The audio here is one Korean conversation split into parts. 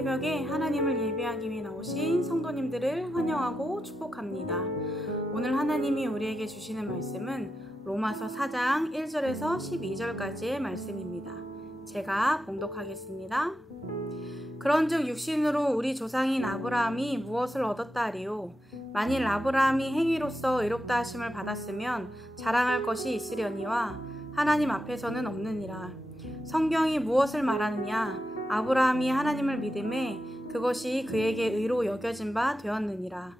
새벽에 하나님을 예배하기 위해 나오신 성도님들을 환영하고 축복합니다. 오늘 하나님이 우리에게 주시는 말씀은 로마서 4장 1절에서 12절까지의 말씀입니다. 제가 봉독하겠습니다. 그런즉 육신으로 우리 조상인 아브라함이 무엇을 얻었다 하리요? 만일 아브라함이 행위로서 의롭다 하심을 받았으면 자랑할 것이 있으려니와 하나님 앞에서는 없느니라. 성경이 무엇을 말하느냐? 아브라함이 하나님을 믿음에 그것이 그에게 의로 여겨진 바 되었느니라.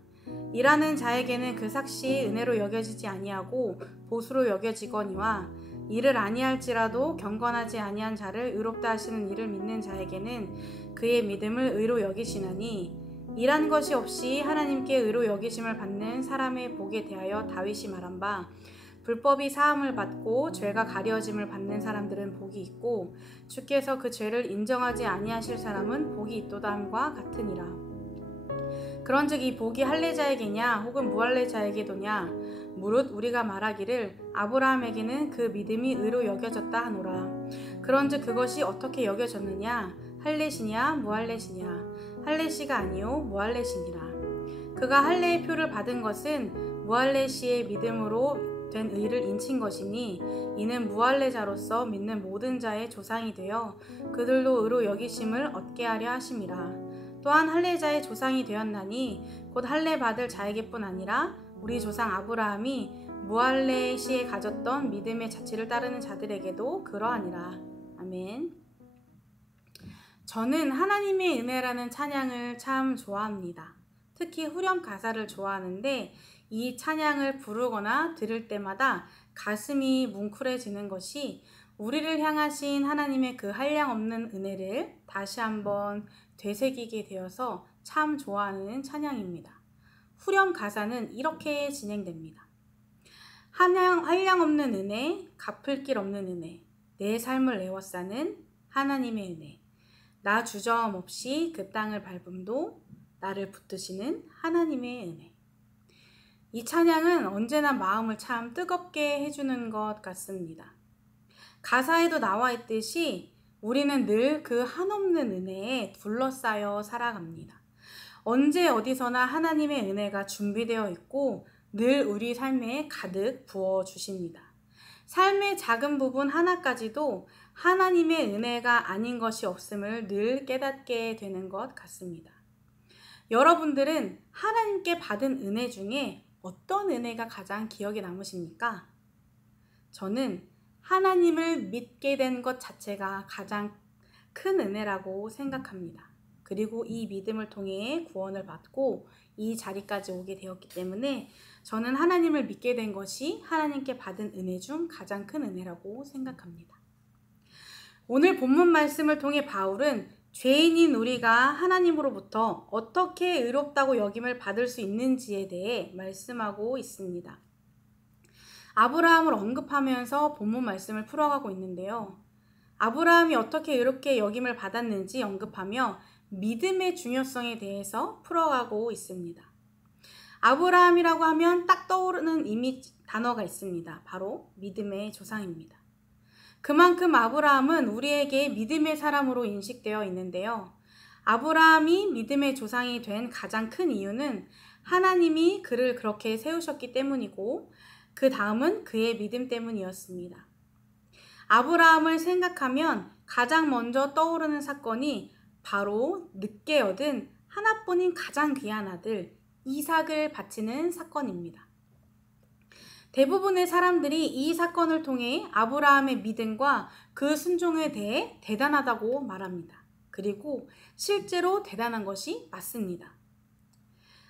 일하는 자에게는 그 삭시 은혜로 여겨지지 아니하고 보수로 여겨지거니와 일을 아니할지라도 경건하지 아니한 자를 의롭다 하시는 이를 믿는 자에게는 그의 믿음을 의로 여기시나니 일한 것이 없이 하나님께 의로 여기심을 받는 사람의 복에 대하여 다윗이 말한 바 불법이 사함을 받고 죄가 가려짐을 받는 사람들은 복이 있고 주께서 그 죄를 인정하지 아니하실 사람은 복이 있도다 함과 같으니라. 그런즉 이 복이 할례자에게냐 혹은 무할례자에게도냐 무릇 우리가 말하기를 아브라함에게는 그 믿음이 의로 여겨졌다 하노라. 그런즉 그것이 어떻게 여겨졌느냐? 할례시냐 무할례시냐? 할례시가 아니요 무할례시니라. 그가 할례의 표를 받은 것은 무할례시의 믿음으로 된 의를 인친 것이니 이는 무할례자로서 믿는 모든 자의 조상이 되어 그들도 의로 여기심을 얻게 하려 하심이라. 또한 할례자의 조상이 되었나니 곧 할례 받을 자에게뿐 아니라 우리 조상 아브라함이 무할례시에 가졌던 믿음의 자취를 따르는 자들에게도 그러하니라. 아멘. 저는 하나님의 은혜라는 찬양을 참 좋아합니다. 특히 후렴 가사를 좋아하는데 이 찬양을 부르거나 들을 때마다 가슴이 뭉클해지는 것이 우리를 향하신 하나님의 그 한량없는 은혜를 다시 한번 되새기게 되어서 참 좋아하는 찬양입니다. 후렴 가사는 이렇게 진행됩니다. 한량없는 은혜, 갚을 길 없는 은혜, 내 삶을 에워싸는 하나님의 은혜, 나 주저함없이 그 땅을 밟음도 나를 붙드시는 하나님의 은혜. 이 찬양은 언제나 마음을 참 뜨겁게 해주는 것 같습니다. 가사에도 나와 있듯이 우리는 늘 그 한없는 은혜에 둘러싸여 살아갑니다. 언제 어디서나 하나님의 은혜가 준비되어 있고 늘 우리 삶에 가득 부어주십니다. 삶의 작은 부분 하나까지도 하나님의 은혜가 아닌 것이 없음을 늘 깨닫게 되는 것 같습니다. 여러분들은 하나님께 받은 은혜 중에 어떤 은혜가 가장 기억에 남으십니까? 저는 하나님을 믿게 된 것 자체가 가장 큰 은혜라고 생각합니다. 그리고 이 믿음을 통해 구원을 받고 이 자리까지 오게 되었기 때문에 저는 하나님을 믿게 된 것이 하나님께 받은 은혜 중 가장 큰 은혜라고 생각합니다. 오늘 본문 말씀을 통해 바울은 죄인인 우리가 하나님으로부터 어떻게 의롭다고 여김을 받을 수 있는지에 대해 말씀하고 있습니다. 아브라함을 언급하면서 본문 말씀을 풀어가고 있는데요. 아브라함이 어떻게 의롭게 여김을 받았는지 언급하며 믿음의 중요성에 대해서 풀어가고 있습니다. 아브라함이라고 하면 딱 떠오르는 단어가 있습니다. 바로 믿음의 조상입니다. 그만큼 아브라함은 우리에게 믿음의 사람으로 인식되어 있는데요. 아브라함이 믿음의 조상이 된 가장 큰 이유는 하나님이 그를 그렇게 세우셨기 때문이고 그 다음은 그의 믿음 때문이었습니다. 아브라함을 생각하면 가장 먼저 떠오르는 사건이 바로 늦게 얻은 하나뿐인 가장 귀한 아들 이삭을 바치는 사건입니다. 대부분의 사람들이 이 사건을 통해 아브라함의 믿음과 그 순종에 대해 대단하다고 말합니다. 그리고 실제로 대단한 것이 맞습니다.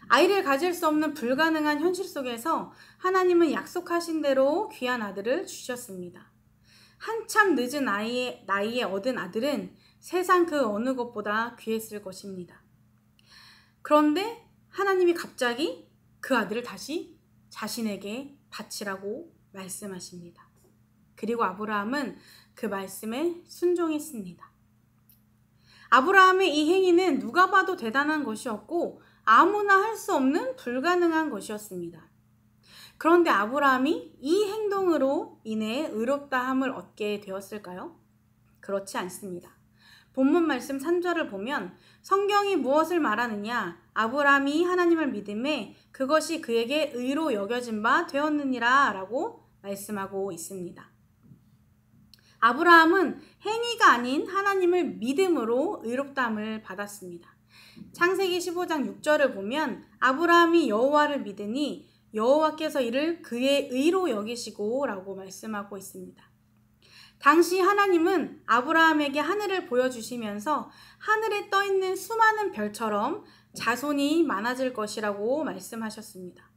아이를 가질 수 없는 불가능한 현실 속에서 하나님은 약속하신 대로 귀한 아들을 주셨습니다. 한참 늦은 나이에 얻은 아들은 세상 그 어느 것보다 귀했을 것입니다. 그런데 하나님이 갑자기 그 아들을 다시 자신에게 바치라고 말씀하십니다. 그리고 아브라함은 그 말씀에 순종했습니다. 아브라함의 이 행위는 누가 봐도 대단한 것이었고 아무나 할 수 없는 불가능한 것이었습니다. 그런데 아브라함이 이 행동으로 인해 의롭다함을 얻게 되었을까요? 그렇지 않습니다. 본문 말씀 3절을 보면 성경이 무엇을 말하느냐? 아브라함이 하나님을 믿음에 그것이 그에게 의로 여겨진 바 되었느니라 라고 말씀하고 있습니다. 아브라함은 행위가 아닌 하나님을 믿음으로 의롭다함을 받았습니다. 창세기 15장 6절을 보면 아브라함이 여호와를 믿으니 여호와께서 이를 그의 의로 여기시고 라고 말씀하고 있습니다. 당시 하나님은 아브라함에게 하늘을 보여주시면서 하늘에 떠있는 수많은 별처럼 자손이 많아질 것이라고 말씀하셨습니다.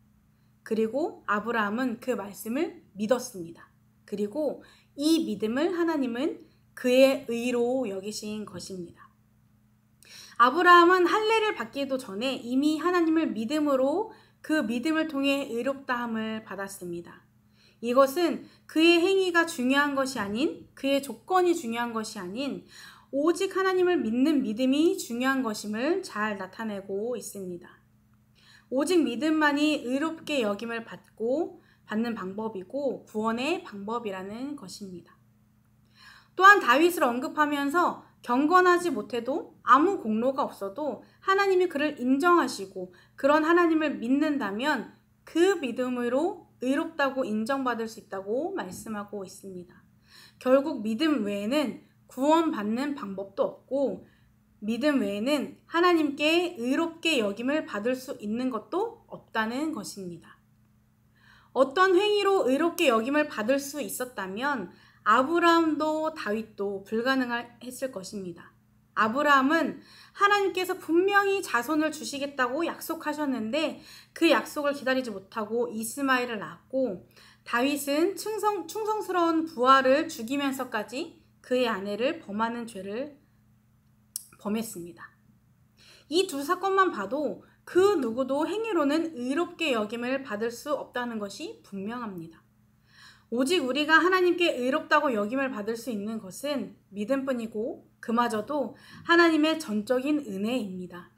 그리고 아브라함은 그 말씀을 믿었습니다. 그리고 이 믿음을 하나님은 그의 의로 여기신 것입니다. 아브라함은 할례를 받기도 전에 이미 하나님을 믿음으로 그 믿음을 통해 의롭다함을 받았습니다. 이것은 그의 행위가 중요한 것이 아닌, 그의 조건이 중요한 것이 아닌 오직 하나님을 믿는 믿음이 중요한 것임을 잘 나타내고 있습니다. 오직 믿음만이 의롭게 여김을 받는 방법이고 구원의 방법이라는 것입니다. 또한 다윗을 언급하면서 경건하지 못해도 아무 공로가 없어도 하나님이 그를 인정하시고 그런 하나님을 믿는다면 그 믿음으로 의롭다고 인정받을 수 있다고 말씀하고 있습니다. 결국 믿음 외에는 구원받는 방법도 없고 믿음 외에는 하나님께 의롭게 여김을 받을 수 있는 것도 없다는 것입니다. 어떤 행위로 의롭게 여김을 받을 수 있었다면 아브라함도 다윗도 불가능했을 것입니다. 아브라함은 하나님께서 분명히 자손을 주시겠다고 약속하셨는데 그 약속을 기다리지 못하고 이스마엘을 낳았고, 다윗은 충성스러운 부하를 죽이면서까지 그의 아내를 범하는 죄를 범했습니다. 이 두 사건만 봐도 그 누구도 행위로는 의롭게 여김을 받을 수 없다는 것이 분명합니다. 오직 우리가 하나님께 의롭다고 여김을 받을 수 있는 것은 믿음뿐이고 그마저도 하나님의 전적인 은혜입니다.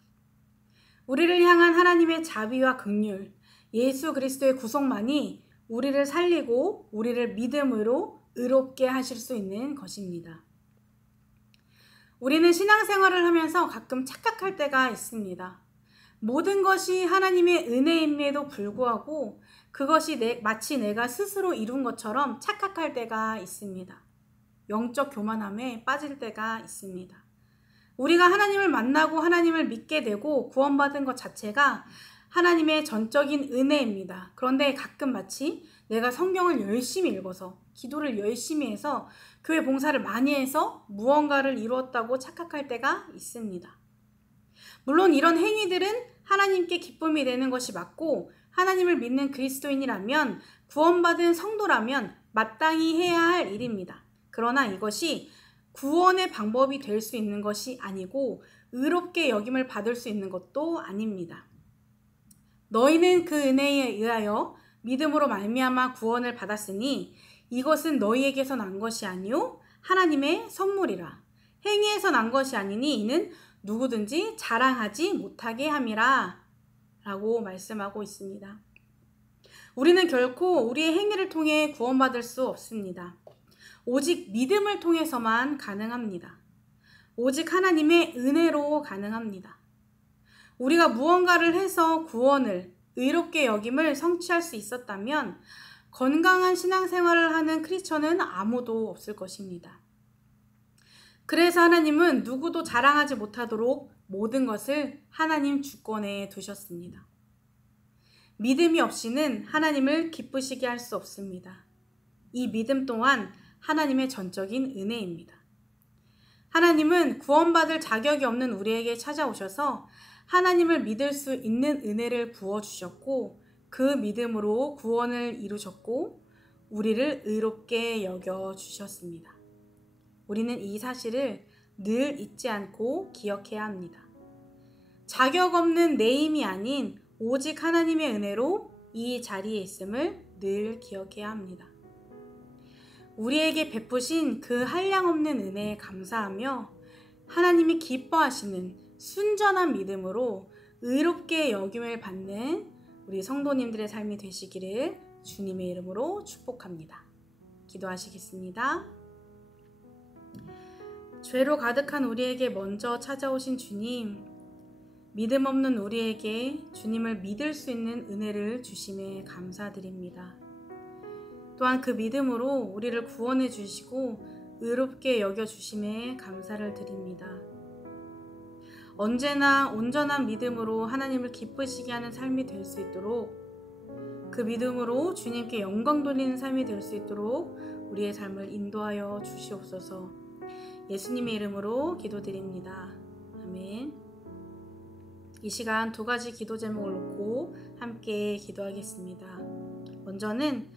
우리를 향한 하나님의 자비와 긍휼, 예수 그리스도의 구속만이 우리를 살리고 우리를 믿음으로 의롭게 하실 수 있는 것입니다. 우리는 신앙생활을 하면서 가끔 착각할 때가 있습니다. 모든 것이 하나님의 은혜임에도 불구하고 그것이 마치 내가 스스로 이룬 것처럼 착각할 때가 있습니다. 영적 교만함에 빠질 때가 있습니다. 우리가 하나님을 만나고 하나님을 믿게 되고 구원받은 것 자체가 하나님의 전적인 은혜입니다. 그런데 가끔 마치 내가 성경을 열심히 읽어서 기도를 열심히 해서 교회 봉사를 많이 해서 무언가를 이루었다고 착각할 때가 있습니다. 물론 이런 행위들은 하나님께 기쁨이 되는 것이 맞고 하나님을 믿는 그리스도인이라면 구원받은 성도라면 마땅히 해야 할 일입니다. 그러나 이것이 구원의 방법이 될 수 있는 것이 아니고 의롭게 여김을 받을 수 있는 것도 아닙니다. 너희는 그 은혜에 의하여 믿음으로 말미암아 구원을 받았으니 이것은 너희에게서 난 것이 아니요 하나님의 선물이라. 행위에서 난 것이 아니니 이는 누구든지 자랑하지 못하게 함이라 라고 말씀하고 있습니다. 우리는 결코 우리의 행위를 통해 구원받을 수 없습니다. 오직 믿음을 통해서만 가능합니다. 오직 하나님의 은혜로 가능합니다. 우리가 무언가를 해서 구원을, 의롭게 여김을 성취할 수 있었다면 건강한 신앙생활을 하는 크리스천은 아무도 없을 것입니다. 그래서 하나님은 누구도 자랑하지 못하도록 모든 것을 하나님 주권에 두셨습니다. 믿음이 없이는 하나님을 기쁘시게 할 수 없습니다. 이 믿음 또한 하나님의 전적인 은혜입니다. 하나님은 구원받을 자격이 없는 우리에게 찾아오셔서 하나님을 믿을 수 있는 은혜를 부어주셨고 그 믿음으로 구원을 이루셨고 우리를 의롭게 여겨주셨습니다. 우리는 이 사실을 늘 잊지 않고 기억해야 합니다. 자격 없는 내 힘이 아닌 오직 하나님의 은혜로 이 자리에 있음을 늘 기억해야 합니다. 우리에게 베푸신 그 한량없는 은혜에 감사하며 하나님이 기뻐하시는 순전한 믿음으로 의롭게 여김을 받는 우리 성도님들의 삶이 되시기를 주님의 이름으로 축복합니다. 기도하시겠습니다. 죄로 가득한 우리에게 먼저 찾아오신 주님, 믿음 없는 우리에게 주님을 믿을 수 있는 은혜를 주심에 감사드립니다. 또한 그 믿음으로 우리를 구원해 주시고 의롭게 여겨 주심에 감사를 드립니다. 언제나 온전한 믿음으로 하나님을 기쁘시게 하는 삶이 될 수 있도록, 그 믿음으로 주님께 영광 돌리는 삶이 될 수 있도록 우리의 삶을 인도하여 주시옵소서. 예수님의 이름으로 기도드립니다. 아멘. 이 시간 2가지 기도 제목을 놓고 함께 기도하겠습니다. 먼저는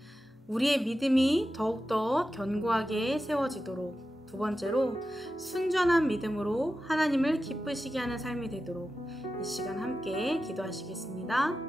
우리의 믿음이 더욱더 견고하게 세워지도록, 2번째로 순전한 믿음으로 하나님을 기쁘시게 하는 삶이 되도록 이 시간 함께 기도하시겠습니다.